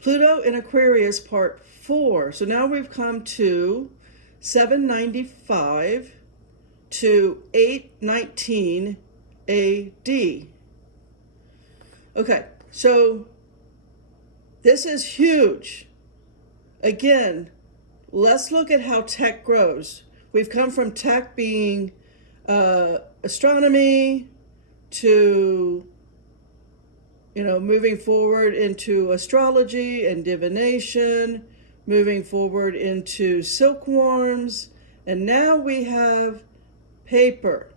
Pluto in Aquarius, part 4. So now we've come to 795 to 819 AD. Okay, so this is huge. Again, let's look at how tech grows. We've come from tech being astronomy to moving forward into astrology and divination, moving forward into silkworms, and now we have paper.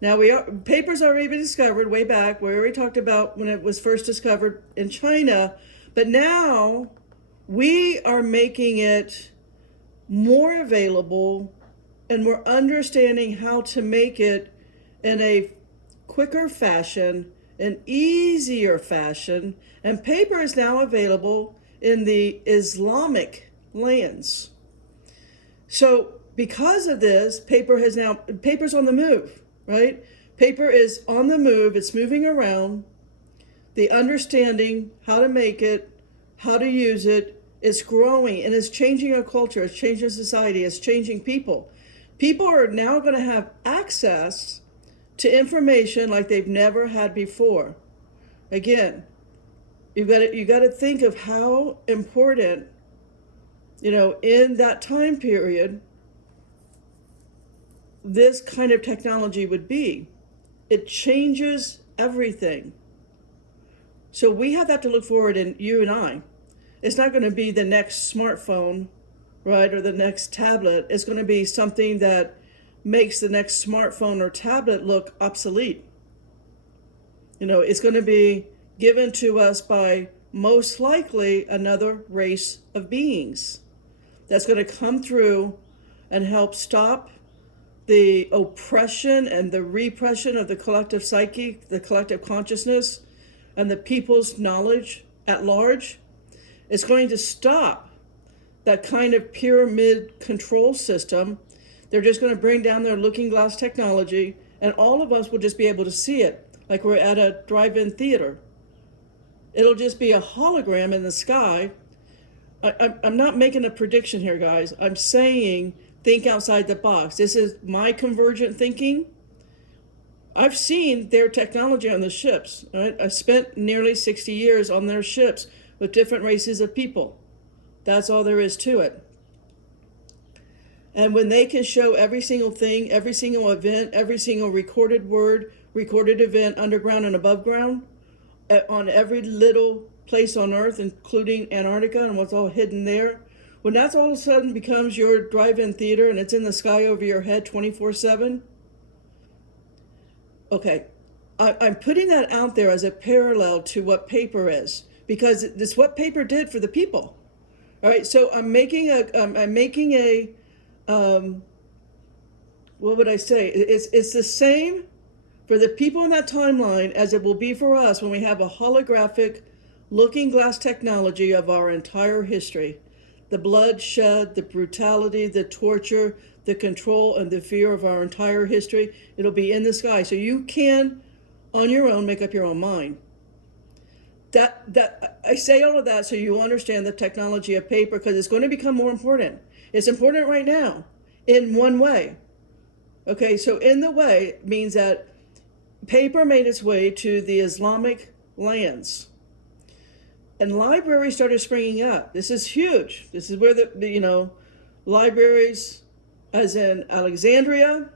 Now paper's already been discovered way back. We already talked about when it was first discovered in China, but now we are making it more available, and we're understanding how to make it in a quicker fashion, an easier fashion, and paper is now available in the Islamic lands. So because of this, paper's on the move, right? Paper is on the move, it's moving around. The understanding how to make it, how to use it, is growing, and it's changing our culture, it's changing society, it's changing people. People are now going to have access to information like they've never had before. Again, you got to think of how important, in that time period, this kind of technology would be. It changes everything. So we have that to look forward in, you and I. It's not going to be the next smartphone, right, or the next tablet. It's going to be something that makes the next smartphone or tablet look obsolete. It's going to be given to us by most likely another race of beings that's going to come through and help stop the oppression and the repression of the collective psyche, the collective consciousness, and the people's knowledge at large. It's going to stop that kind of pyramid control system. They're just going to bring down their looking glass technology, and all of us will just be able to see it like we're at a drive-in theater. It'll just be a hologram in the sky. I'm not making a prediction here, guys. I'm saying think outside the box. This is my convergent thinking. I've seen their technology on the ships. Right? I spent nearly 60 years on their ships with different races of people. That's all there is to it. And when they can show every single thing, every single event, every single recorded word, recorded event, underground and above ground, on every little place on Earth, including Antarctica and what's all hidden there, when that's all of a sudden becomes your drive-in theater and it's in the sky over your head 24/7, okay, I'm putting that out there as a parallel to what paper is, because it's what paper did for the people. All right, so I'm making a what would I say? It's the same for the people in that timeline as it will be for us when we have a holographic looking glass technology of our entire history. The bloodshed, the brutality, the torture, the control, and the fear of our entire history, it'll be in the sky. So you can, on your own, make up your own mind. That I say all of that so you understand the technology of paper, because it's going to become more important. It's important right now in one way. Okay, so in the way means that paper made its way to the Islamic lands, and libraries started springing up. This is huge. This is where the libraries, as in Alexandria,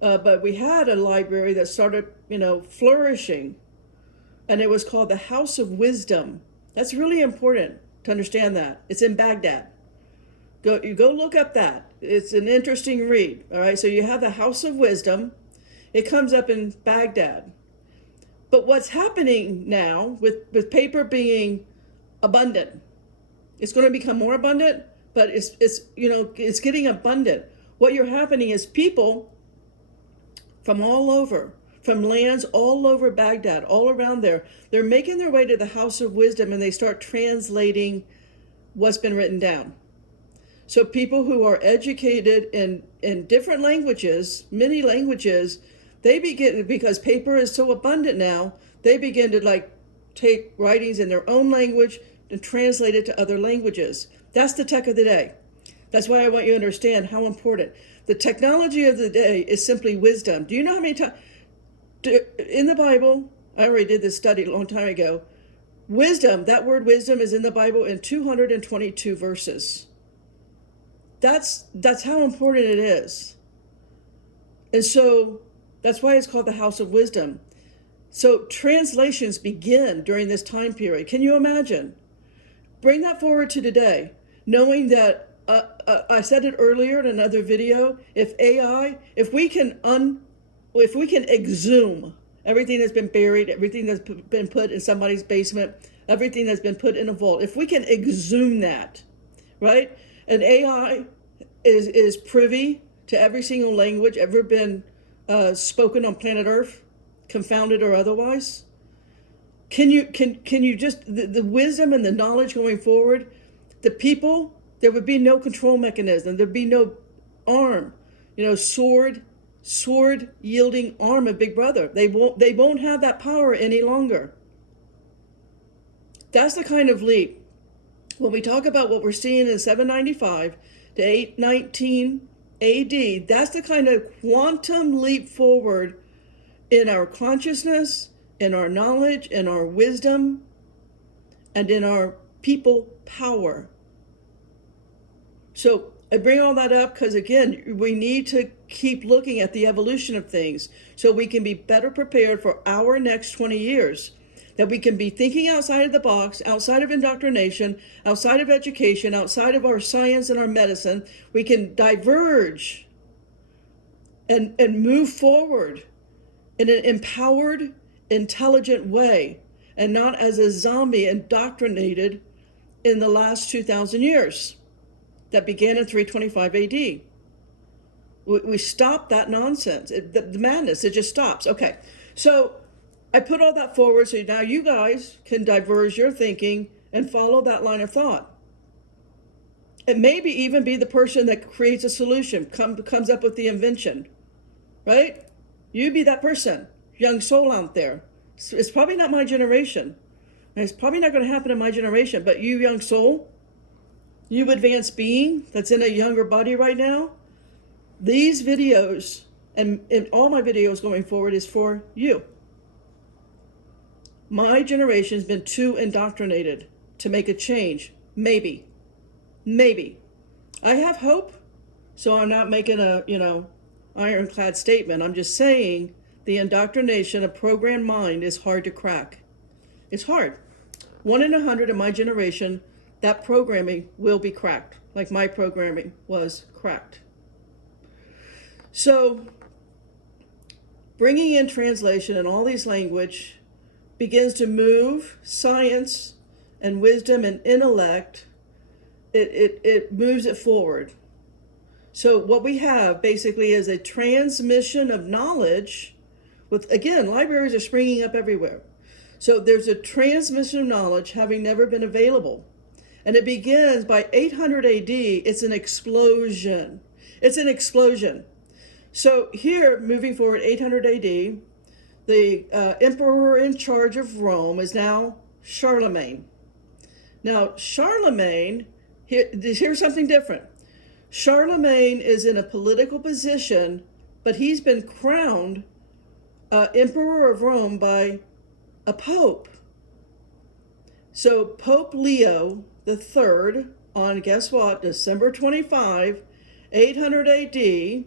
but we had a library that started flourishing, and it was called the House of Wisdom. That's really important to understand that. It's in Baghdad. You go look up that. It's an interesting read. All right, so you have the House of Wisdom. It comes up in Baghdad. But what's happening now with paper being abundant, it's going to become more abundant, but it's getting abundant. What you're happening is people from all over, from lands all over Baghdad, all around there, they're making their way to the House of Wisdom, and they start translating what's been written down. So people who are educated in different languages, many languages, they begin, because paper is so abundant now, they begin to take writings in their own language, and translated to other languages. That's the tech of the day. That's why I want you to understand how important. The technology of the day is simply wisdom. Do you know how many times in the Bible, I already did this study a long time ago, wisdom, that word wisdom is in the Bible in 222 verses. That's how important it is. And so that's why it's called the house of wisdom. So translations begin during this time period. Can you imagine? Bring that forward to today, knowing that I said it earlier in another video. If we can exhume everything that's been buried, everything that's been put in somebody's basement, everything that's been put in a vault, if we can exhume that, right? And AI is privy to every single language ever been spoken on planet Earth, confounded or otherwise. Can you just, the wisdom and the knowledge going forward, the people, there would be no control mechanism, there'd be no arm, sword yielding arm of Big Brother. They won't have that power any longer. That's the kind of leap. When we talk about what we're seeing in 795 to 819 AD, that's the kind of quantum leap forward in our consciousness, in our knowledge, in our wisdom, and in our people power. So I bring all that up because, again, we need to keep looking at the evolution of things so we can be better prepared for our next 20 years. That we can be thinking outside of the box, outside of indoctrination, outside of education, outside of our science and our medicine. We can diverge and move forward in an empowered, intelligent way, and not as a zombie indoctrinated in the last 2,000 years that began in 325 AD. We stop that nonsense, the madness, it just stops. Okay, so I put all that forward so now you guys can diverge your thinking and follow that line of thought. And maybe even be the person that creates a solution, comes up with the invention, right? You be that person, young soul out there. It's probably not my generation. It's probably not going to happen in my generation, but you young soul, you advanced being that's in a younger body right now, these videos and all my videos going forward is for you. My generation's been too indoctrinated to make a change. Maybe. I have hope, so I'm not making a, ironclad statement. I'm just saying the indoctrination of programmed mind is hard to crack. It's hard. 1 in 100 in my generation, that programming will be cracked, like my programming was cracked. So, bringing in translation and all these language begins to move science and wisdom and intellect. It moves it forward. So what we have basically is a transmission of knowledge with, again, libraries are springing up everywhere. So there's a transmission of knowledge having never been available. And it begins by 800 AD, it's an explosion. So here, moving forward, 800 AD, the emperor in charge of Rome is now Charlemagne. Now, Charlemagne, here's something different. Charlemagne is in a political position, but he's been crowned emperor of Rome by a pope. So Pope Leo III, on guess what, December 25, 800 AD,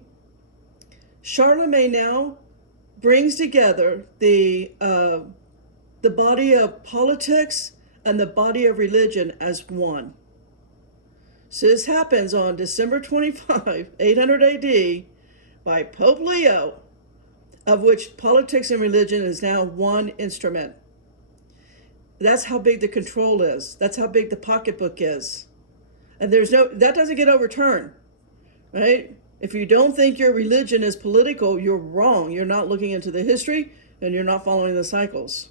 Charlemagne now brings together the body of politics and the body of religion as one. So this happens on December 25, 800 AD, by Pope Leo, of which politics and religion is now one instrument. That's how big the control is. That's how big the pocketbook is. And that doesn't get overturned, right? If you don't think your religion is political, you're wrong. You're not looking into the history and you're not following the cycles.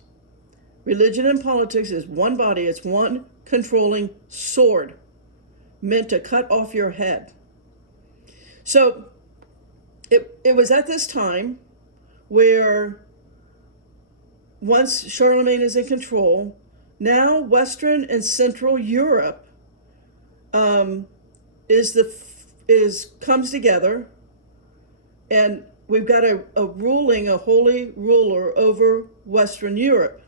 Religion and politics is one body. It's one controlling sword meant to cut off your head. So it was at this time where once Charlemagne is in control, Now Western and Central Europe comes together, and we've got a ruling, a holy ruler over Western Europe.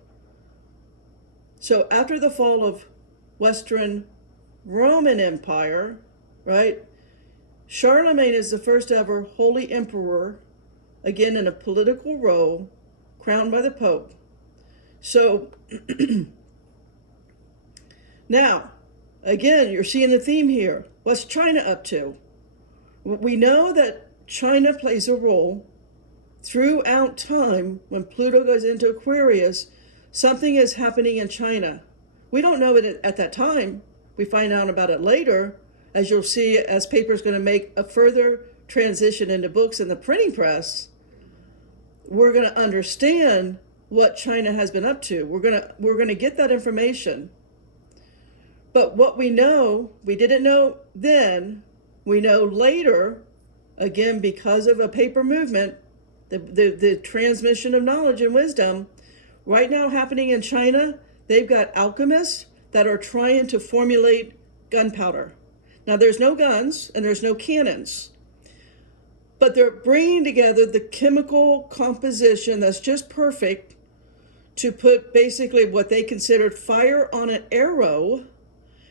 So after the fall of Western Roman Empire, right, Charlemagne is the first ever holy emperor, again in a political role, crowned by the Pope. So now, again, you're seeing the theme here. What's China up to? We know that China plays a role throughout time. When Pluto goes into Aquarius, something is happening in China. We don't know it at that time. We find out about it later, as you'll see, as paper is going to make a further transition into books in the printing press. We're going to understand what China has been up to. We're going to get that information. But what we know, we didn't know then, we know later, again, because of a paper movement, the transmission of knowledge and wisdom, right now happening in China, they've got alchemists that are trying to formulate gunpowder. Now, there's no guns and there's no cannons, but they're bringing together the chemical composition that's just perfect to put basically what they considered fire on an arrow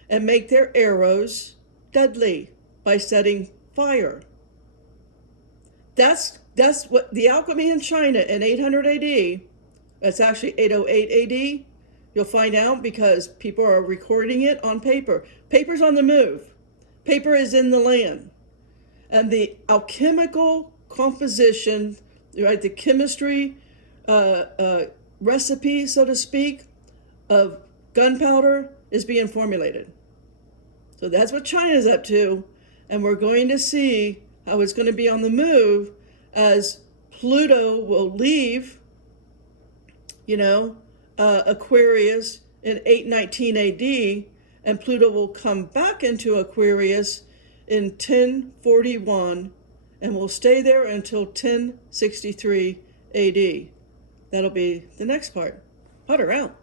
and make their arrows deadly by setting fire. That's what the alchemy in China in 800 AD, it's actually 808 AD, you'll find out because people are recording it on paper. Paper's on the move. Paper is in the land. And the alchemical composition, right, the chemistry recipe, so to speak, of gunpowder is being formulated. So that's what China's up to, and we're going to see how it's going to be on the move as Pluto will leave, Aquarius in 819 AD, and Pluto will come back into Aquarius in 1041, and will stay there until 1063 AD. That'll be the next part. Potter out.